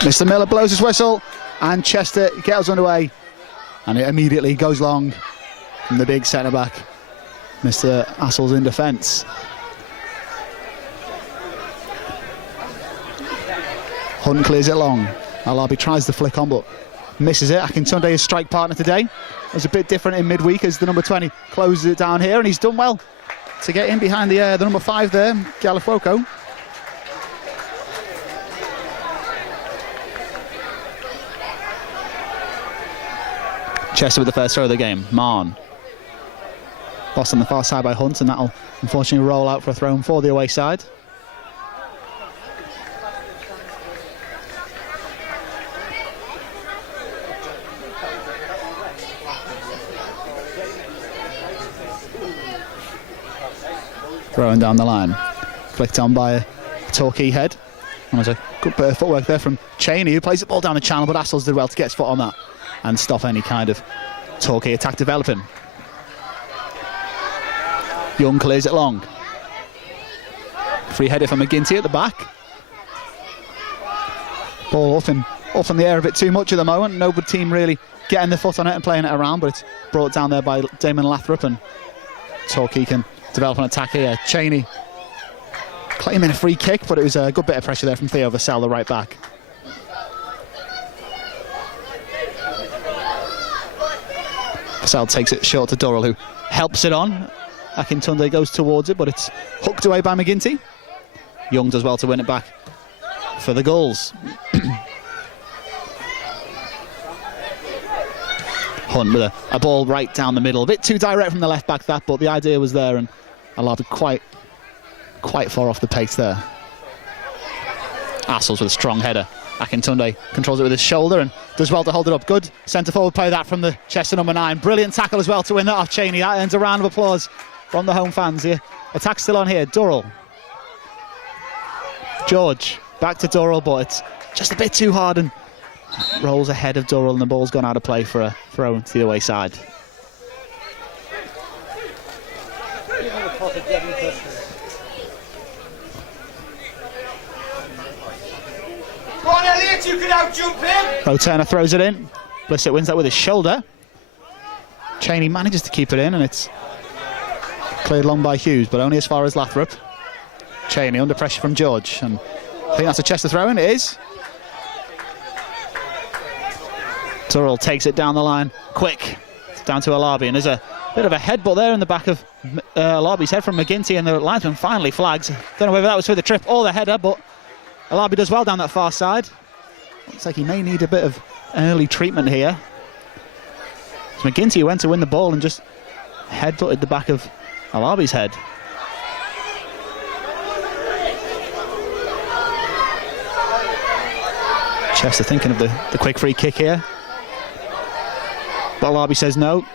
Mr. Miller blows his whistle and Chester gets underway, and it immediately goes long from the big centre back. Mr. Assels in defence. Hunt clears it long. Alabi tries to flick on but misses it. Akintunde, his strike partner today, was a bit different in midweek as the number 20 closes it down here, and he's done well to get in behind the number 5 there, Galifoko. Chester with the first throw of the game. Marn. Lost on the far side by Hunt, and that'll unfortunately roll out for a throw for the away side. Throwing down the line. Flicked on by a Torquay head. And there's a good bit of footwork there from Cheney, who plays the ball down the channel, but Assels did well to get his foot on that and stop any kind of Torquay attack developing. Young clears it long. Free header from McGinty at the back. Ball up in the air a bit too much at the moment. No good team really getting their foot on it and playing it around, but it's brought down there by Damon Lathrop, and Torquay can develop an attack here. Cheney claiming a free kick, but it was a good bit of pressure there from Theo Vassell, the right back. Vassell takes it short to Durrell, who helps it on. Akintunde goes towards it, but it's hooked away by McGinty. Young does well to win it back for the goals. Hunt with a ball right down the middle. A bit too direct from the left back, that, but the idea was there, and allowed quite far off the pace there. Assels with a strong header. Akintunde controls it with his shoulder and does well to hold it up. Good centre forward play that from the Chester number 9. Brilliant tackle as well to win that off Cheney. That earns a round of applause from the home fans here. Attack still on here. Durrell. George back to Durrell, but it's just a bit too hard and rolls ahead of Durrell, and the ball's gone out of play for a throw to the away side. Go on, Elliot, you can out-jump him! Bo Turner throws it in. Blissett wins that with his shoulder. Cheney manages to keep it in, and it's cleared long by Hughes, but only as far as Lathrop. Cheney under pressure from George, and I think that's a Chester throw-in. It is. Durrell takes it down the line quick. It's down to Alabi, and there's a bit of a headbutt there in the back of Alabi's head from McGinty, and the linesman finally flags. Don't know whether that was for the trip or the header, but Alabi does well down that far side. Looks like he may need a bit of early treatment here. It's McGinty who went to win the ball and just headbutted the back of Alabi's head. Chester thinking of the quick free kick here. But Alabi says no.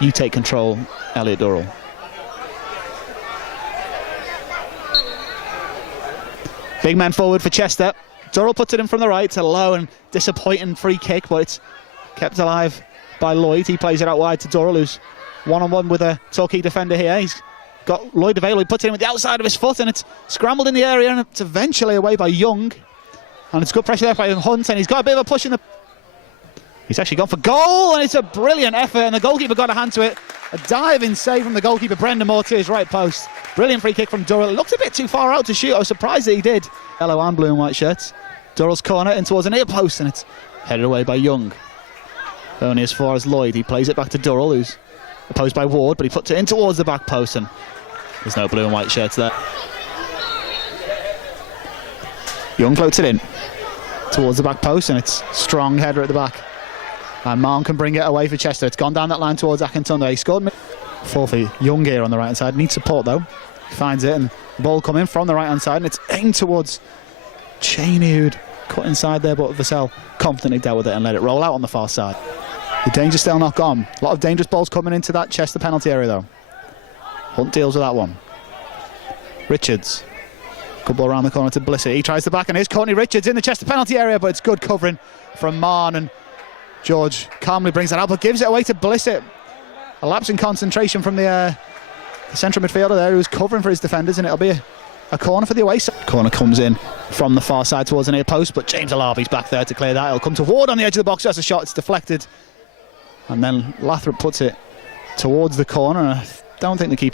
You take control, Elliot Durrell. Big man forward for Chester. Durrell puts it in from the right. It's a low and disappointing free kick, but it's kept alive by Lloyd. He plays it out wide to Durrell, who's one-on-one with a Torquay defender here. He's got Lloyd available. He puts it in with the outside of his foot, and it's scrambled in the area, and it's eventually away by Young. And it's good pressure there by Hunt, and he's got a bit of a push in the... He's actually gone for goal, and it's a brilliant effort, and the goalkeeper got a hand to it. A diving save from the goalkeeper, Brendan Moore, to his right post. Brilliant free kick from Durrell. It looked a bit too far out to shoot. I was surprised that he did. Yellow and blue and white shirts. Durrell's corner in towards the near post, and it's headed away by Young. Only as far as Lloyd. He plays it back to Durrell, who's opposed by Ward, but he puts it in towards the back post, and there's no blue and white shirts there. Young floats it in towards the back post, and it's strong header at the back. And Marn can bring it away for Chester. It's gone down that line towards Akintunde. He scored. Four for Young here on the right hand side. Needs support though. He finds it, and the ball coming from the right hand side, and it's aimed towards Cheney, who'd cut inside there, but Vassell confidently dealt with it and let it roll out on the far side. The danger's still not gone. A lot of dangerous balls coming into that Chester penalty area though. Hunt deals with that one. Richards. Good ball around the corner to Blissett. He tries the back, and here's Courtney Richards in the Chester penalty area, but it's good covering from Marn, and George calmly brings that out, but gives it away to Blissett. A lapse in concentration from the central midfielder there, who was covering for his defenders, and it'll be a a corner for the away side. Corner comes in from the far side towards the near post, but James Alabi's back there to clear that. He'll come to Ward on the edge of the box. That's a shot, it's deflected. And then Lathrop puts it towards the corner. I don't think the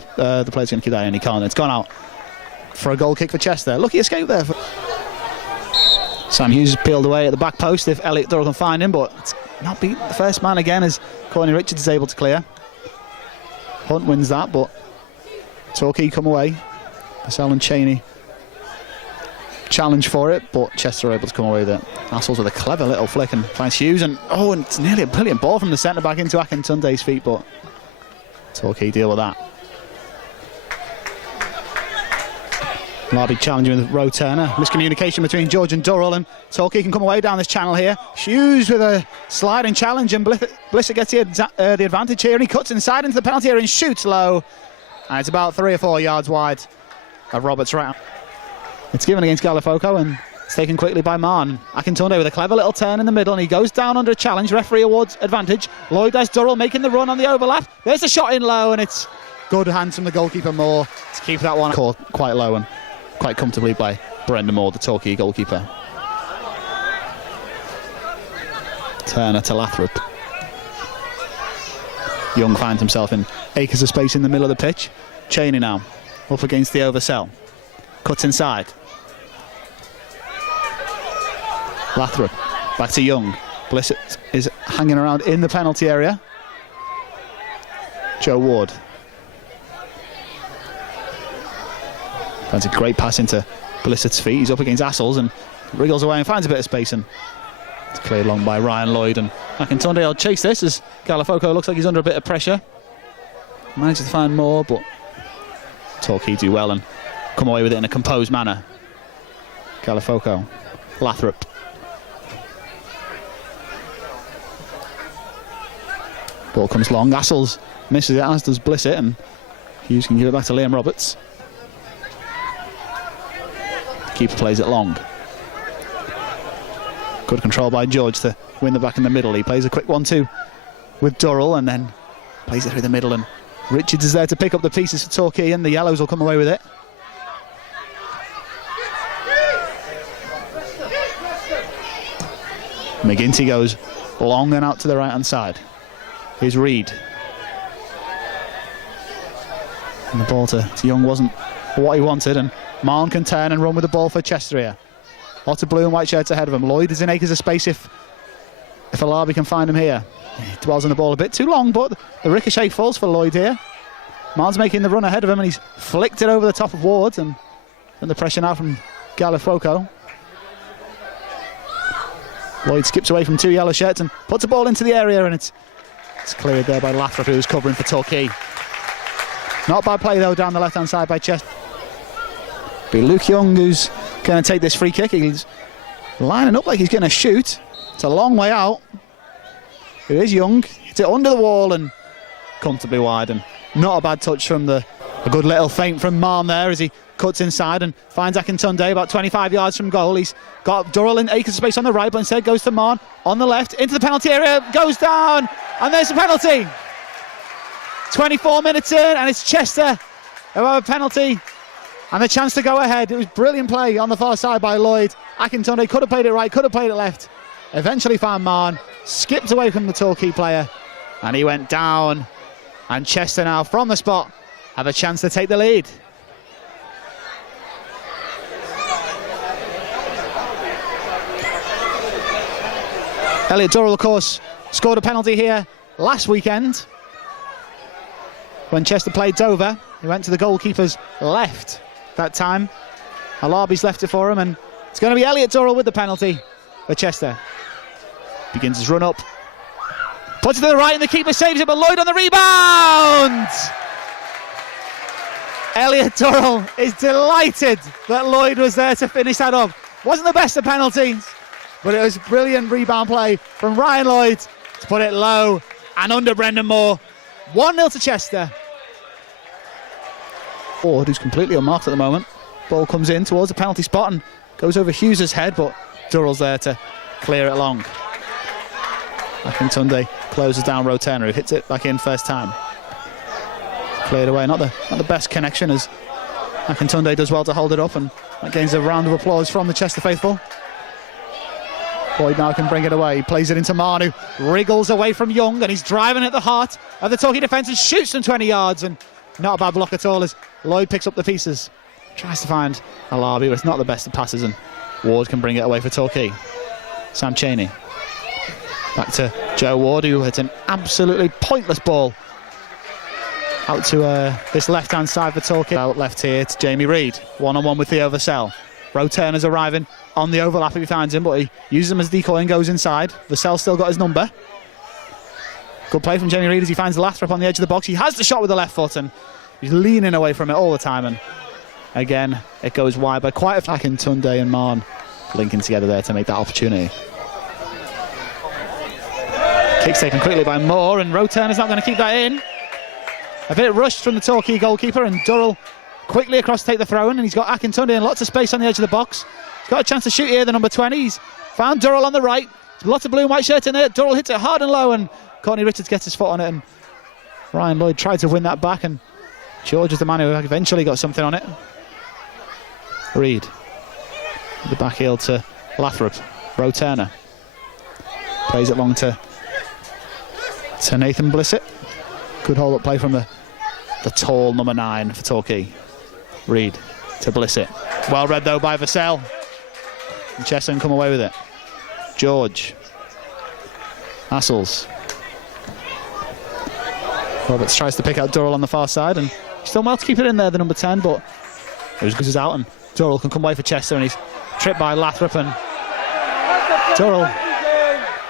player's going to keep that in. He can't. It's gone out for a goal kick for Chester. Lucky escape there. Sam Hughes peeled away at the back post if Elliot Durrell can find him, but it's not beat the first man again as Courtney Richards is able to clear. Hunt wins that, but Torquay come away. Purcell and Cheney challenge for it, but Chester are able to come away with it. Assels with a clever little flick and finds Hughes, and it's nearly a brilliant ball from the centre back into Akintunde's feet, but Torquay deal with that. Larby challenging with Roe Turner. Miscommunication between George and Durrell, and Torquay can come away down this channel here. Hughes with a sliding challenge, and Blissett gets the advantage here, and he cuts inside into the penalty area and shoots low. And it's about 3 or 4 yards wide of Roberts' right. It's given against Galafoco, and it's taken quickly by Marn. Akintunde with a clever little turn in the middle, and he goes down under a challenge. Referee awards advantage. Lloyd has Durrell making the run on the overlap. There's a shot in low, and it's good hands from the goalkeeper Moore to keep that one caught quite low and quite comfortably by Brendan Moore, the Torquay goalkeeper. Turner to Lathrop. Young finds himself in acres of space in the middle of the pitch. Cheney now up against the oversell. Cuts inside. Lathrop back to Young. Blissett is hanging around in the penalty area. Joe Ward. That's a great pass into Blissett's feet. He's up against Assels and wriggles away and finds a bit of space, and it's cleared long by Ryan Lloyd. And Akintunde will chase this as Galafoco looks like he's under a bit of pressure. Manages to find more, but Torquay do well and come away with it in a composed manner. Galafoco, Lathrop. Ball comes long. Assels misses it, as does Blissett, and Hughes can give it back to Liam Roberts. Keeper plays it long. Good control by George to win the back in the middle. He plays a quick 1-2 with Durrell and then plays it through the middle, and Richards is there to pick up the pieces for Torquay, and the Yellows will come away with it. McGinty goes long and out to the right hand side. Here's Reid. And the ball to Young wasn't what he wanted, and Marn can turn and run with the ball for Chester here. Lots of blue and white shirts ahead of him. Lloyd is in acres of space if Alabi can find him here. He dwells on the ball a bit too long, but the ricochet falls for Lloyd here. Marn's making the run ahead of him, and he's flicked it over the top of Ward, and the pressure now from Galafoco. Lloyd skips away from 2 yellow shirts and puts the ball into the area, and it's cleared there by Lathrop, who's covering for Torquay. Not bad play though down the left hand side by Chester. Be Luke Young who's going to take this free kick. He's lining up like he's going to shoot. It's a long way out. It is Young. Hits it under the wall and comfortably wide, and not a bad touch from a good little feint from Marn there as he cuts inside and finds Akintunde about 25 yards from goal. He's got Durrell in acres of space on the right, but instead goes to Marn on the left into the penalty area, goes down, and there's a penalty. 24 minutes in, and it's Chester who have a penalty and the chance to go ahead. It was brilliant play on the far side by Lloyd. Akintunde could have played it right, could have played it left. Eventually found Marn, skipped away from the Torquay player, and he went down. And Chester now, from the spot, have a chance to take the lead. Elliot Durrell, of course, scored a penalty here last weekend when Chester played Dover. He went to the goalkeeper's left that time. Alabi's left it for him, and it's going to be Elliot Durrell with the penalty for Chester. Begins his run up, puts it to the right, and the keeper saves it, but Lloyd on the rebound! Elliot Durrell is delighted that Lloyd was there to finish that up. Wasn't the best of penalties, but it was brilliant rebound play from Ryan Lloyd to put it low and under Brendan Moore. 1-0 to Chester. Ward, who's completely unmarked at the moment. Ball comes in towards the penalty spot and goes over Hughes' head, but Durrell's there to clear it along. Akintunde closes down Roe Turner, who hits it back in first time. Cleared away, not the best connection as Akintunde does well to hold it up, and that gains a round of applause from the Chester faithful. Boyd now can bring it away. He plays it into Manu, wriggles away from Young, and he's driving at the heart of the Torquay defence and shoots from 20 yards. And not a bad block at all as Lloyd picks up the pieces. Tries to find Alabi, but it's not the best of passes, and Ward can bring it away for Torquay. Sam Cheney. Back to Joe Ward, who hits an absolutely pointless ball out to this left-hand side for Torquay. Out left here to Jamie Reid, one-on-one with Theo Vassell. Roe Turner's arriving on the overlap if he finds him, but he uses him as decoy and goes inside. Vassell's still got his number. Good play from Jamie Reid as he finds Lathrop on the edge of the box. He has the shot with the left foot, and he's leaning away from it all the time, and again it goes wide by quite a few. Akintunde and Marn linking together there to make that opportunity. Kick's taken quickly by Moore, and Roe Turner's not going to keep that in. A bit rushed from the Torquay goalkeeper, and Durrell quickly across to take the throw-in, and he's got Akintunde in lots of space on the edge of the box. He's got a chance to shoot here, the number 20. He's found Durrell on the right. There's lots of blue and white shirts in there. Durrell hits it hard and low, and Courtney Richards gets his foot on it, and Ryan Lloyd tried to win that back, and George is the man who eventually got something on it. Reid, the back heel to Lathrop. Roe Turner plays it long to Nathan Blissett. Good hold-up play from the tall number 9 for Torquay. Reid to Blissett. Well read though by Vassell. And Chesson come away with it. George. Assels. Roberts tries to pick out Durrell on the far side, and he's still well to keep it in there, the number 10, but it was out, and Durrell can come away for Chester, and he's tripped by Lathrop, and Durrell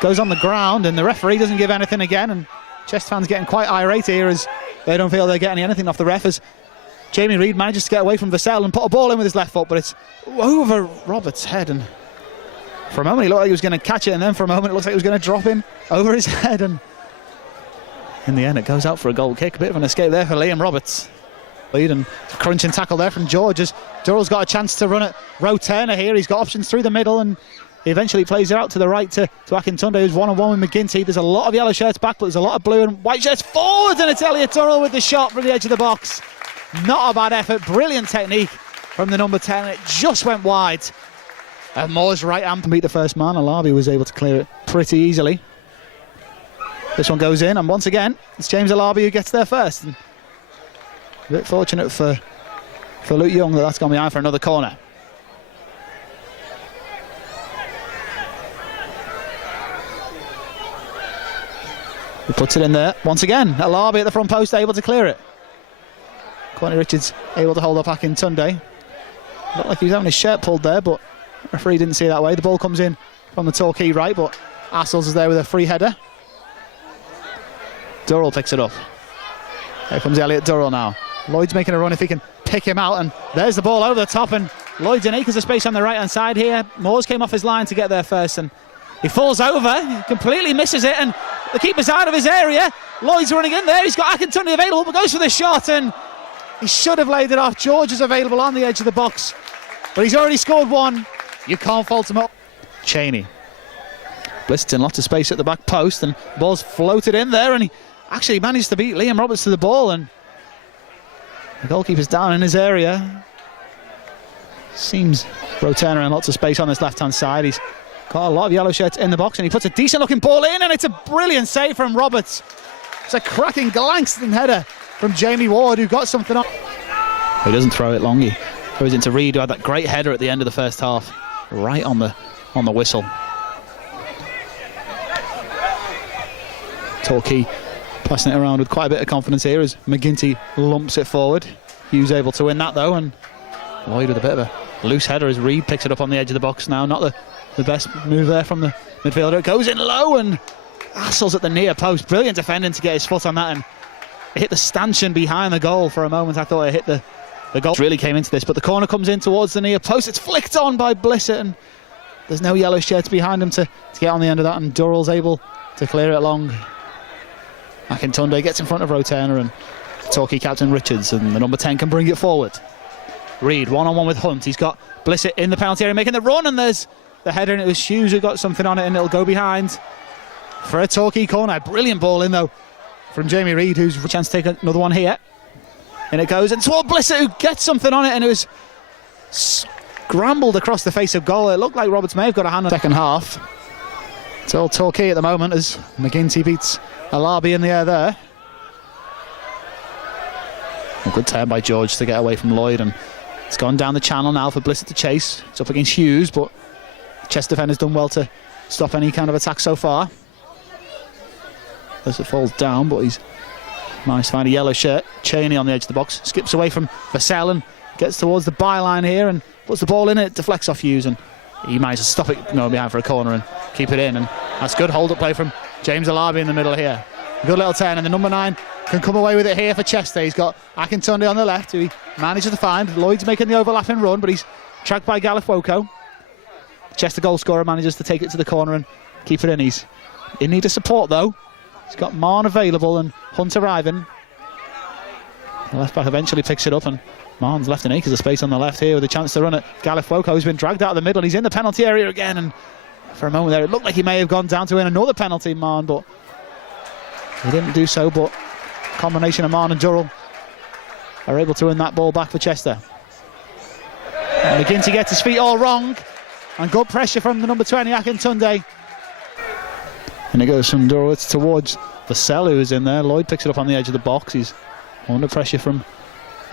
goes on the ground, and the referee doesn't give anything again, and Chester fans getting quite irate here as they don't feel they're getting anything off the ref, as Jamie Reid manages to get away from Vassell and put a ball in with his left foot, but it's over Roberts' head, and for a moment he looked like he was going to catch it, and then for a moment it looks like he was going to drop in over his head, and in the end it goes out for a goal kick. A bit of an escape there for Liam Roberts. Lead, and a crunching tackle there from George as Durrell's got a chance to run at Roe Turner here. He's got options through the middle, and he eventually plays it out to the right to Akintunde, who's one-on-one with McGinty. There's a lot of yellow shirts back, but there's a lot of blue and white shirts forwards, and it's Elliot Durrell with the shot from the edge of the box. Not a bad effort, brilliant technique from the number 10. It just went wide, and Moore's right hand to beat the first man. Alabi was able to clear it pretty easily. This one goes in, and once again it's James Alabi who gets there first, and a bit fortunate for Luke Young that's gone behind for another corner. He puts it in there once again. Alabi at the front post, able to clear it. Courtney Richards able to hold up Akintunde. Looked like he was having his shirt pulled there, but the referee didn't see it that way. The ball comes in from the Torquay right, but Assels is there with a free header. Durrell picks it up. Here comes Elliot Durrell now. Lloyd's making a run if he can pick him out, and there's the ball over the top, and Lloyd's in acres of space on the right hand side here. Moores came off his line to get there first, and he falls over, he completely misses it, and the keeper's out of his area. Lloyd's running in there, he's got Akintunde available, but goes for the shot, and he should have laid it off. George is available on the edge of the box, but he's already scored one. You can't fault him up. Cheney. Blissett in lots of space at the back post, and the ball's floated in there, and he actually managed to beat Liam Roberts to the ball, and the goalkeeper's down in his area. Seems Roe Turner in lots of space on this left-hand side. He's got a lot of yellow shirts in the box, and he puts a decent-looking ball in, and it's a brilliant save from Roberts. It's a cracking glancing header from Jamie Ward, who got something up. He doesn't throw it long. He throws into Reid, who had that great header at the end of the first half, right on the whistle. Torquay passing it around with quite a bit of confidence here as McGinty lumps it forward. Hughes able to win that though, and Lloyd with a bit of a loose header as Reid picks it up on the edge of the box now. Not the best move there from the midfielder. It goes in low, and Assels at the near post. Brilliant defending to get his foot on that, and it hit the stanchion behind the goal. For a moment I thought it hit the goal. Really came into this, but the corner comes in towards the near post. It's flicked on by Blissett, and there's no yellow shirts behind him to get on the end of that, and Durrell's able to clear it long. Akintunde gets in front of Roe Turner, and Torquay captain Richards, and the number 10 can bring it forward. Reid one-on-one with Hunt. He's got Blissett in the penalty area making the run, and there's the header, and it was Hughes who got something on it, and it'll go behind for a Torquay corner. Brilliant ball in though from Jamie Reid, who's a chance to take another one here. In it goes, and toward Blissett, who gets something on it, and it was scrambled across the face of goal. It looked like Roberts may have got a hand on the second half. It's all Torquay at the moment as McGinty beats Alabi in the air there. A good turn by George to get away from Lloyd, and it's gone down the channel now for Blissett to chase. It's up against Hughes, but the Chester defender's done well to stop any kind of attack so far. Blissett falls down, but he's managed to find a yellow shirt. Cheney on the edge of the box, skips away from Vassell and gets towards the byline here and puts the ball in it, deflects off Hughes, and he managed to stop it going behind for a corner and keep it in, and that's good hold-up play from James Alabi in the middle here. Good little turn, and the number 9 can come away with it here for Chester. He's got Akintunde on the left, who he manages to find. Lloyd's making the overlapping run, but he's tracked by Galifwoko. Chester goal scorer manages to take it to the corner and keep it in. He's in need of support though. He's got Marn available and Hunt arriving. The left back eventually picks it up, and Marn's left an acres of space on the left here with a chance to run it. Galifwoko, who's been dragged out of the middle, and he's in the penalty area again, and for a moment there it looked like he may have gone down to win another penalty, Marn, but he didn't do so. But a combination of Marn and Durrell are able to win that ball back for Chester. And McGinty gets his feet all wrong, and good pressure from the number 20, Akintunde. And it goes from Durrell towards Vassell, who is in there. Lloyd picks it up on the edge of the box. He's under pressure from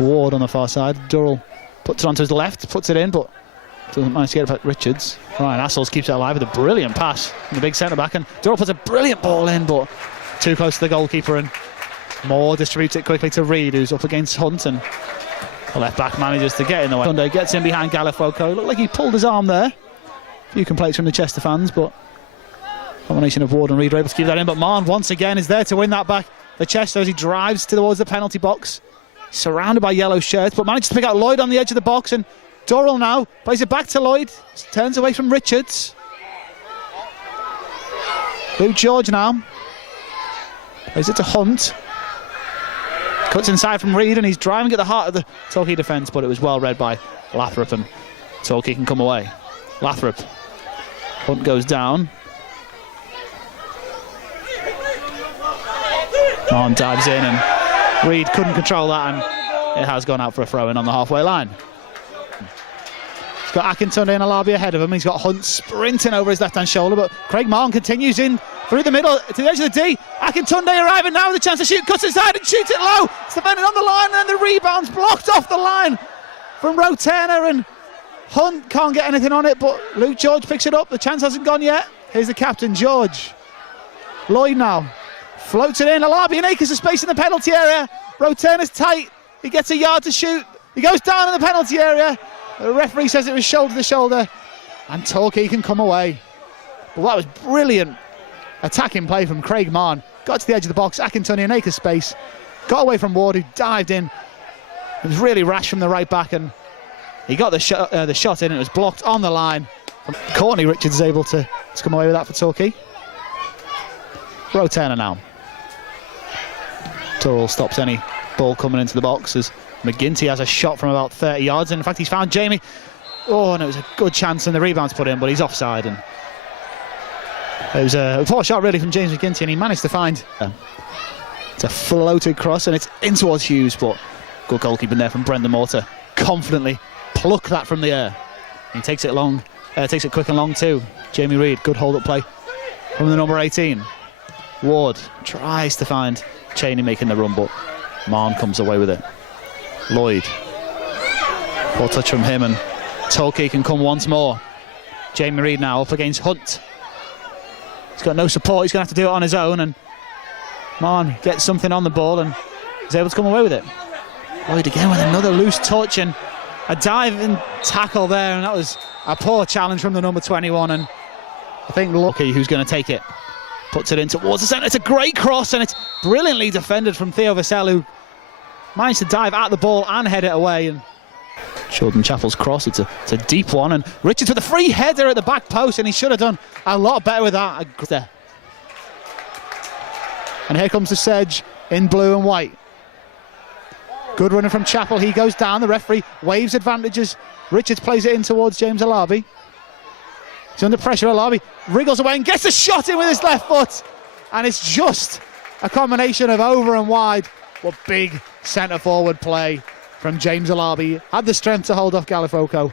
Ward on the far side. Durrell puts it onto his left, puts it in, but doesn't manage to get it past Richards. Ryan Assels keeps it alive with a brilliant pass from the big centre-back, and Durrell puts a brilliant ball in, but too close to the goalkeeper, and Moore distributes it quickly to Reid, who's up against Hunt, and the left-back manages to get in the way. Sunday gets in behind Galifwoko. Looked like he pulled his arm there. A few complaints from the Chester fans, but combination of Ward and Reid are able to keep that in, but Marn once again is there to win that back for Chester as he drives towards the penalty box, surrounded by yellow shirts, but manages to pick out Lloyd on the edge of the box, and Durrell now plays it back to Lloyd, turns away from Richards. Luke George now plays it to Hunt, cuts inside from Reid, and he's driving at the heart of the Torquay defence, but it was well read by Lathrop, and Torquay can come away. Lathrop, Hunt goes down. Marn dives in, and Reid couldn't control that, and it has gone out for a throw-in on the halfway line. He's got Akintunde and Alabi ahead of him. He's got Hunt sprinting over his left-hand shoulder, but Craig Marn continues in through the middle to the edge of the D. Akintunde arriving now with a chance to shoot, cuts inside and shoots it low. It's defended on the line, and the rebound's blocked off the line from Rotena, and Hunt can't get anything on it, but Luke George picks it up. The chance hasn't gone yet. Here's the captain, George. Lloyd now floats it in. Alabi in acres of space in the penalty area. Rotena's tight. He gets a yard to shoot. He goes down in the penalty area. The referee says it was shoulder to shoulder, and Torquay can come away. Well, that was brilliant attacking play from Craig Marn. Got to the edge of the box. Akintunde in acres space. Got away from Ward, who dived in. It was really rash from the right back, and he got the shot in. It was blocked on the line. Courtney Richards is able to come away with that for Torquay. Rotena now. Durrell stops any ball coming into the box as McGinty has a shot from about 30 yards. In fact, he's found Jamie. Oh, and it was a good chance, and the rebound's put in, but he's offside. And it was a poor shot really from James McGinty, and he managed to find it's a floated cross, and it's in towards Hughes, but good goalkeeping there from Brendan Moore to confidently pluck that from the air. He takes it long, takes it quick and long too. Jamie Reid, good hold-up play from the number 18. Ward tries to find Cheney making the run, but Marn comes away with it. Lloyd, poor touch from him, and Torquay can come once more. Jamie Reid now up against Hunt. He's got no support, he's going to have to do it on his own, and Marn gets something on the ball and is able to come away with it. Lloyd again with another loose touch and a diving tackle there, and that was a poor challenge from the number 21, and I think Lucky, who's going to take it, puts it in towards the centre. It's a great cross, and it's brilliantly defended from Theo Vassell, who managed to dive at the ball and head it away. And Jordan Chappell's cross, it's a deep one, and Richards with a free header at the back post, and he should have done a lot better with that. And here comes the Sedge in blue and white. Good running from Chappell, he goes down, the referee waves advantages. Richards plays it in towards James Alabi. He's under pressure, Alabi wriggles away and gets a shot in with his left foot, and it's just a combination of over and wide, but big centre forward play from James Alabi. Had the strength to hold off Galifoko.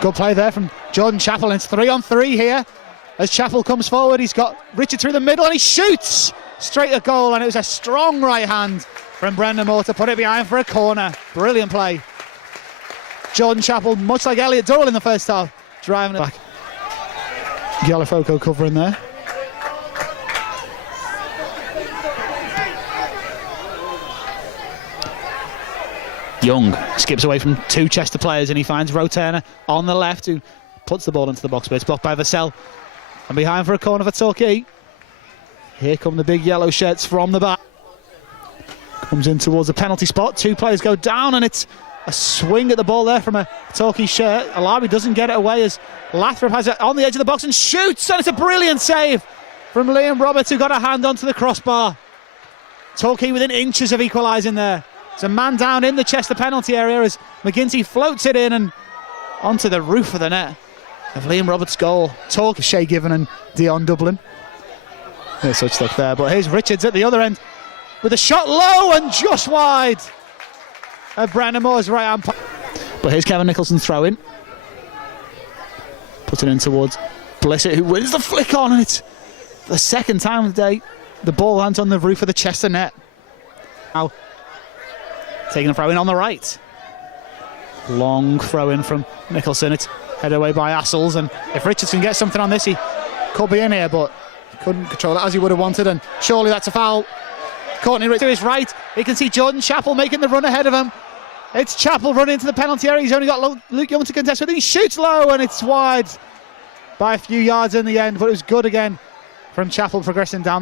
Good play there from Jordan Chappell, and it's 3-on-3 here. As Chappell comes forward, he's got Richard through the middle and he shoots straight at goal, and it was a strong right hand from Brendan Moore to put it behind for a corner. Brilliant play. Jordan Chappell, much like Elliot Durrell in the first half, driving it back. Galifoko covering there. Young skips away from two Chester players and he finds Roturner on the left, who puts the ball into the box, but it's blocked by Vassell. And behind for a corner for Torquay. Here come the big yellow shirts from the back. Comes in towards the penalty spot. Two players go down and it's a swing at the ball there from a Torquay shirt. Alabi doesn't get it away as Lathrop has it on the edge of the box and shoots, and it's a brilliant save from Liam Roberts, who got a hand onto the crossbar. Torquay within inches of equalising there. There's a man down in the Chester penalty area as McGinty floats it in and onto the roof of the net of Liam Roberts' goal. Torquay, Shay Given and Dion Dublin. There's such stuff there, but here's Richards at the other end with a shot low and just wide of Brendan Moore's right hand. But here's Kevin Nicholson throwing. Puts it in towards Blissett, who wins the flick on, and it's the second time of the day the ball lands on the roof of the Chester net. Now taking a throw in on the right. Long throw in from Nicholson. It's headed away by Assels, and if Richards can get something on this, he could be in here, but couldn't control it as he would have wanted, and surely that's a foul. Courtney to his right, he can see Jordan Chappell making the run ahead of him. It's Chappell running into the penalty area. He's only got Luke Young to contest with, and he shoots low, and it's wide by a few yards in the end, but it was good again from Chappell progressing down.